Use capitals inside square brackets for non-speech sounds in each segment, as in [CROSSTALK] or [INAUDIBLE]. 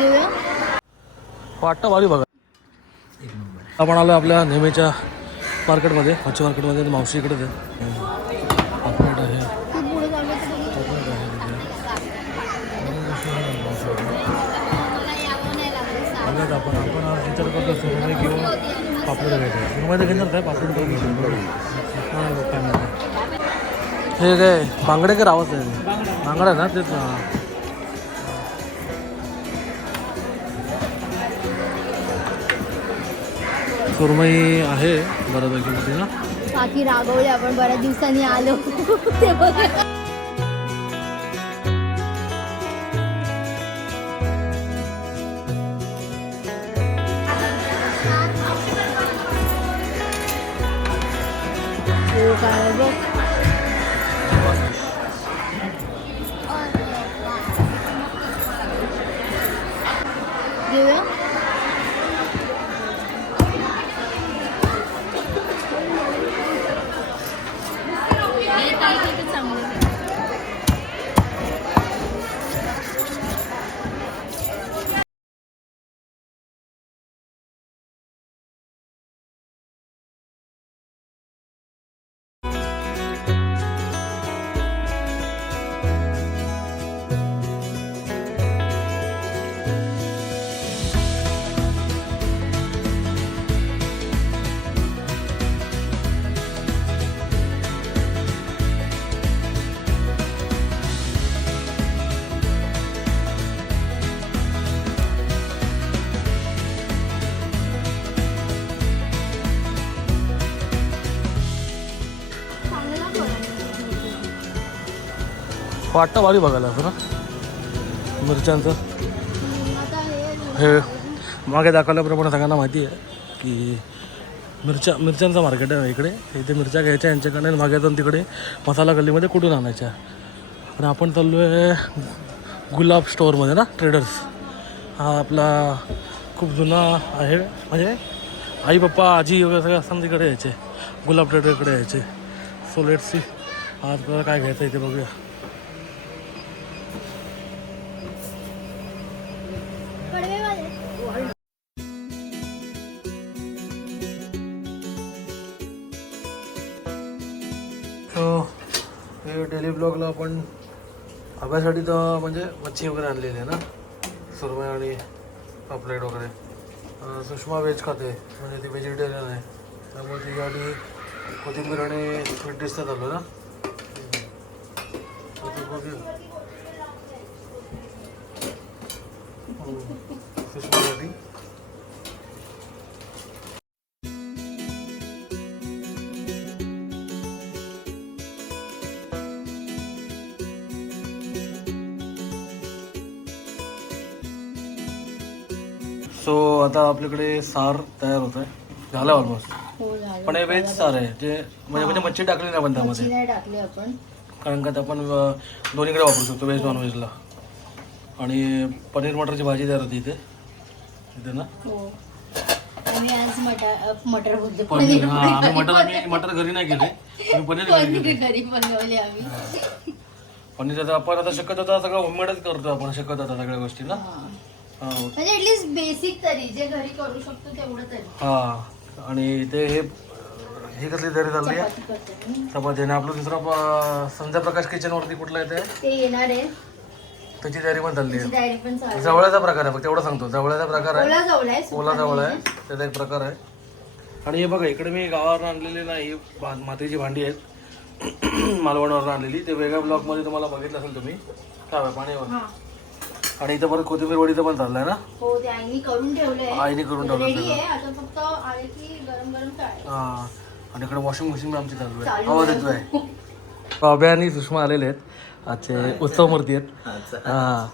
घेऊया. वाटतं भारी बघा. आपण आलो आपल्या नेहमीच्या मार्केटमध्ये मच्छी मार्केटमध्ये मावशी इकडेच आहे. पापलेट आहे आपण. आपण आज विचार करतो सुरमई किंवा पापलेट घ्यायचं. सुरमई घेणार काय? पापलेट काय. हे काय बांगडे का रावत आहे? बांगडा. आहे ना तेच ना. सुरमई आहे बऱ्यापैकी मोठी ना काकी रागवले आपण बऱ्याच दिवसांनी आलो. ते बघा. हो, काय बघ. वाटतं भारी बघायला असं ना मिरच्यांचं. हे मागे दाखवल्याप्रमाणे सगळ्यांना माहिती आहे की मिरच्या मिरच्यांचं मार्केट आहे इकडे. इथे मिरच्या घ्यायच्या यांच्याकडे मागे जाऊन तिकडे मसाला गल्लीमध्ये कुठून आणायच्या. आणि आपण चाललो आहे गुलाब स्टोअरमध्ये ना ट्रेडर्स हा आपला खूप जुना आहे. म्हणजे आई पप्पा आजी वगैरे सगळे असताना तिकडे यायचे. गुलाब ट्रेडरकडे यायचे. सो लेट सी आज आपल्याला काय घ्यायचं इथे बघूया. डेली ब्लॉगला आपण अभ्यासाठी तर म्हणजे मच्छी वगैरे आणलेली आहे ना? सुरमई आणि पापलेट वगैरे. सुषमा व्हेज खाते म्हणजे ती व्हेजिटेरियन आहे. त्यामुळे तिच्यासाठी कोथिंबीर आणि स्वीट डिशचं चालू ना? तर हो, सुषमासाठी सो आता आपल्याकडे सार तयार होत आहे झालं ऑलमोस्ट हो झालं. पण हे व्हेज सार आहे जे म्हणजे म्हणजे मच्छी टाकली नाही आपण त्यामध्ये. मच्छी नाही टाकली आपण. कारण का ते आपण अं, दोन्हीकडे वापरू शकतो व्हेज नॉन व्हेजला आणि पनीर मटरची भाजी तयार होती इथे. इथे ना? हो. आम्ही आज मटर मटर बोलतो. पनीर हा आम्ही मटर आम्ही मटर घरी नाही केले. आम्ही पनीर घरी पनीर केले. घरी बनवले आम्ही. पनीर आता आपण आता शक्यतो आता सगळं होममेडच करतो आपण शक्यतो आता सगळ्या गोष्टी ना हा. म्हणजे ऍटलीस्ट बेसिक तरी जे घरी करू शकतो तेवढं तरी. हा. आणि ते हे हे कसली तयारी चालली आहे? चपाती करते मी. चपाती. आणि आपलं दुसरा प- संध्या प्रकाश किचन वरती कुठला येते ते? येणार आहे. त्याची तयारी पण चालली त्याची आहे डायरी पण चालू जवळचा प्रकार आहे फक्त एवढं सांगतो. जवळचा प्रकार आहे. ओला जवळ आहे ओला जवळ आहे. त्याचा एक प्रकार आहे. आणि हे बघा इकडे मी गावावरून आणलेली नाही ही भा- मातीची भांडी आहेत. [CLEARS THROAT] मालवणवरून आणलेली. ते वेगळ्या ब्लॉकमध्ये तुम्हाला बघितलं असेल तुम्ही. काय पाणीवर हा. आणि इथं परत कोथिंबीर वडीचं पण चाललंय ना? हो ते आईनी करून ठेवलंय. आईने करून ठेवलं रेडी सगळं. आहे. आता फक्त आले की गरम गरम तळायचं. हा. आणि इकडे वॉशिंग मशीन पण आमची चालू आहे. आवाज आहे. येतोय? अभ्या आणि सुषमा आलेले आहेत. आजचे उत्सव मूर्ती आहेत. हा.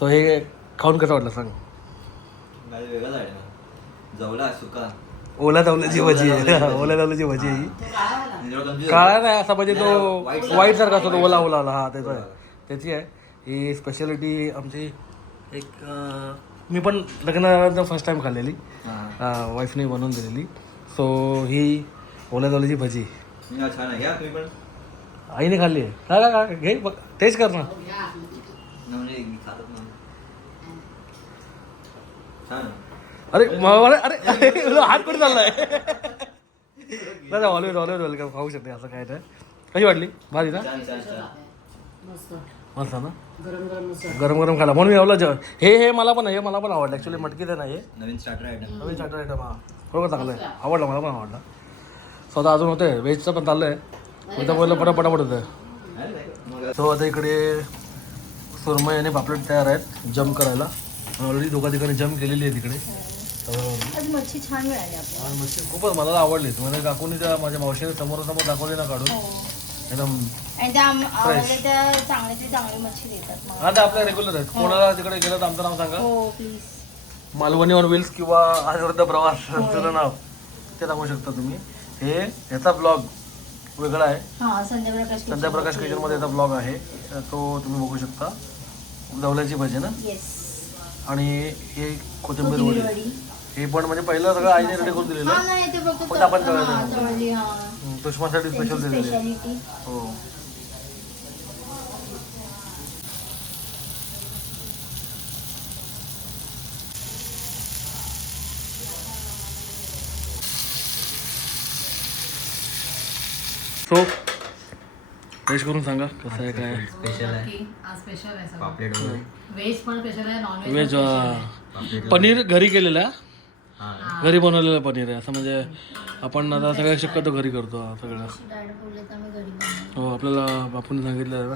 तो हे खाऊन कसं वाटलं सांग? काय वेगळंच आहे. ना जवला सुका. ओला तावल्याची भाजी आहे. ओला तावल्याची भाजी आहे ही. म्हणजे काळा नाही असा म्हणजे तो व्हाईट सारखा असतो तो ओला ओला ओला. हा त्याचा आहे. त्याची आहे. ही स्पेशालिटी आमची एक मी पण लग्नानंतर फर्स्ट टाइम खाल्लेली. हा. वाईफने बनवून दिलेली. सो ही ओल्या तावल्याची भजी छान आहे. घ्या तुम्ही पण. आईने खाल्ली आहे. काय काय काय घे बघ. टेस्ट कर ना. ना म्हणजे मी खातच नाही. छान अरे मला अरे अरे हात कुठे चाललाय? दादा ऑलवेज ऑलवेज वेलकम खाऊ शकते असं काय नाही. कशी वाटली? भारी ना? छान छान छान मस्त ना? गरम गरम खायला. म्हणून मी जेवण. हे हे मला पण आहे हे मला पण आवडलं. ऍक्च्युली मटकी आहे ना हे नवीन स्टार्टर आयटम नवीन चार्टर आयटम हा. बरोबर चांगलं आहे. आवडलं मला पण आवडलं. स्वतः अजून होते. व्हेजचं पण चाललं आहे मी तर बोललं पटा पटापट होतं तो. आता इकडे सुरमई आणि पापलेट तयार आहेत. जम्प करायला. ऑलरेडी दोघा ठिकाणी जम्प केलेली आहे तिकडे तर मच्छी छान मिळाली आपल्याला. आणि मच्छी खूपच मला आवडली. म्हणजे काकूनी त्या माझ्या मावशीने समोरासमोर दाखवली ना काढून. एकदम आणि त्या आम- आम्हाला त्या चांगल्यातली चांगली मच्छी देतात मग. आता आपल्या रेग्युलर आहेत. कोणाला तिकडे गेलं तर आमचं नाव सांगा. हो प्लीज मालवणीवर व्हील्स किंवा आजवरचा प्रवास तुझं नाव ते सांगू शकता तुम्ही. हे याचा ब्लॉग वेगळा आहे. हा संध्या प्रकाश संध्या प्रकाश किचनमध्ये याचा ब्लॉग आहे. तर तो तुम्ही बघू शकता. जवल्याची भाजी ना? येस आणि हे कोथिंबीर वडी. वडी. हे पण म्हणजे पहिलं सगळं आईने रेडी करून दिलेलं. हा आहे नाही ते फक्त फक्त आपण हा. तळली हा. सुषमासाठी स्पेशल दिलेली आहे. स्पेशालिटी हो. सो टेस्ट करून सांगा कसं आहे काय स्पेशल आहे. की आज स्पेशल आहे सगळं. पापलेट वगैरे. व्हेज पण स्पेशल आहे नॉन व्हेज व्हेज पापलेट पनीर घरी केलेलं आहे. घरी बनवलेलं पनीर आहे. असं म्हणजे आपण आता सगळ्या शक्यतो घरी करतो हा सगळं. हो आपल्याला बापून सांगितलं ना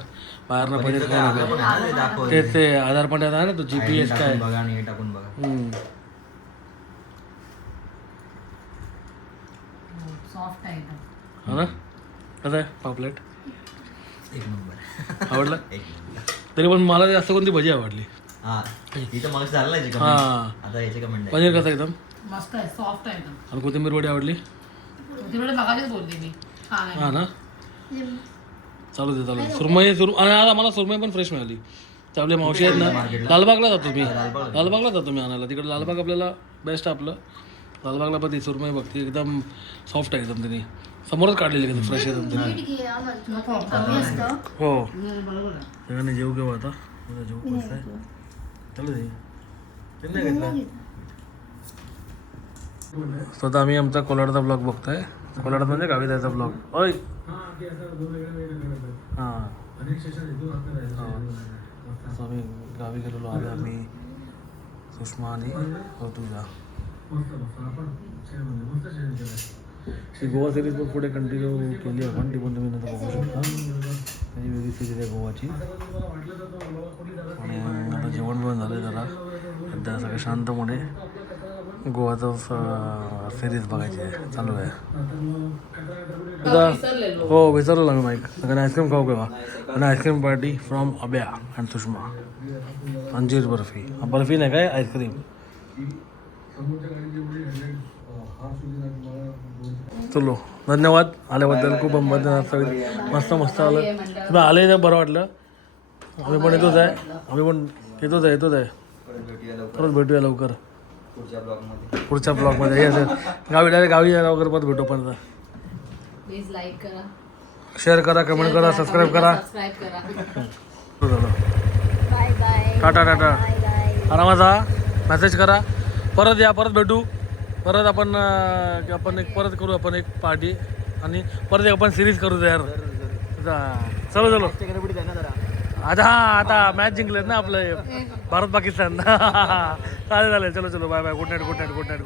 बाहेरनं पनीर काय खाऊ नका. दाखव ते ते आधार पण आहे ना तो जी पी एस काय? टाकून बघा आणि हे टाकून बघा. हम्म. सॉफ्ट आहे हा ना? कसं आहे? पापलेट? एक नंबर. आवडलं? [LAUGHS] नंबर. तरी पण मला जास्त कोणती भजी आवडली? हा तिथं मग झालं ना हा. आता याचे कमेंट पनीर कसं एकदम? मस्त आहे सॉफ्ट आहे एकदम. आणि कोथिंबीर वडी आवडली? तिकडे बोलते मी. हा हा ना? चालू दे चालू दे. सुरमई सुर आणि आज आम्हाला सुरमई पण फ्रेश मिळाली. आपले मावशी आहेत ना लालबागला जातो मी. लालबागला जातो. मी आणायला. तिकडे लालबाग आपल्याला बेस्ट आपलं. लालबागला पण ती सुरमई बघते. एकदम सॉफ्ट आहे एकदम तिने. समोरच काढलेली एकदम फ्रेश एकदम तिने. हा, हो. सगळ्यांनी जेव घेऊ आता. जेव कसं आहे. चालू दे ते नाही. घेतला स्वतः आम्ही आमचा कोलाडचा ब्लॉग बघतोय. कोलाड म्हणजे गावी जायचा ब्लॉग ओय. हां. असं आम्ही गावी गेलेलो आज आम्ही. सुषमा आणि ऋतुजा. ही गोवा सिरीज पण पुढे कंटिन्यू केली आपण ती पण तुम्ही नंतर बघू शकता. त्याची आहे गोवाची. आणि आता जेवण बिवण झालं जरा. सध्या सगळं शांतपणे गोवाचं सिरीज बघायची आहे. चालू आहे. आता हो विसरलो आम्ही माईक सगळ्यांना आईस्क्रीम खाऊ केव्हा? आणि ice cream party from Abya and Sushma. अंजीर बर्फी. बर्फी नाही काय? आईस्क्रीम चलो धन्यवाद. आल्याबद्दल खूप मस्त मस्त आलं. तुम्ही आले तर बरं वाटलं. आम्ही पण येतोच आहे. आम्ही पण येतोच आहे येतोच आहे. परत भेटूया लवकर. परत भेटूया लवकर पुढच्या ब्लॉगमध्ये. हे असेल गावी डायरेक्ट गावी या लवकर परत भेटू पण प्लीज लाईक करा. शेअर करा कमेंट करा सबस्क्राईब करा. सबस्क्राईब करा. झालं bye bye tata tata. Bye आरामाचा message करा. परत या परत भेटू. परत आपण आपण एक परत करू आपण एक पार्टी आणि परत आपण सिरीज करू तयार चलो चलो. आता हा आता मॅच जिंकलेत ना आपलं भारत पाकिस्तान [LAUGHS] चालेल चालेल. चलो चलो. Bye bye good night good night good night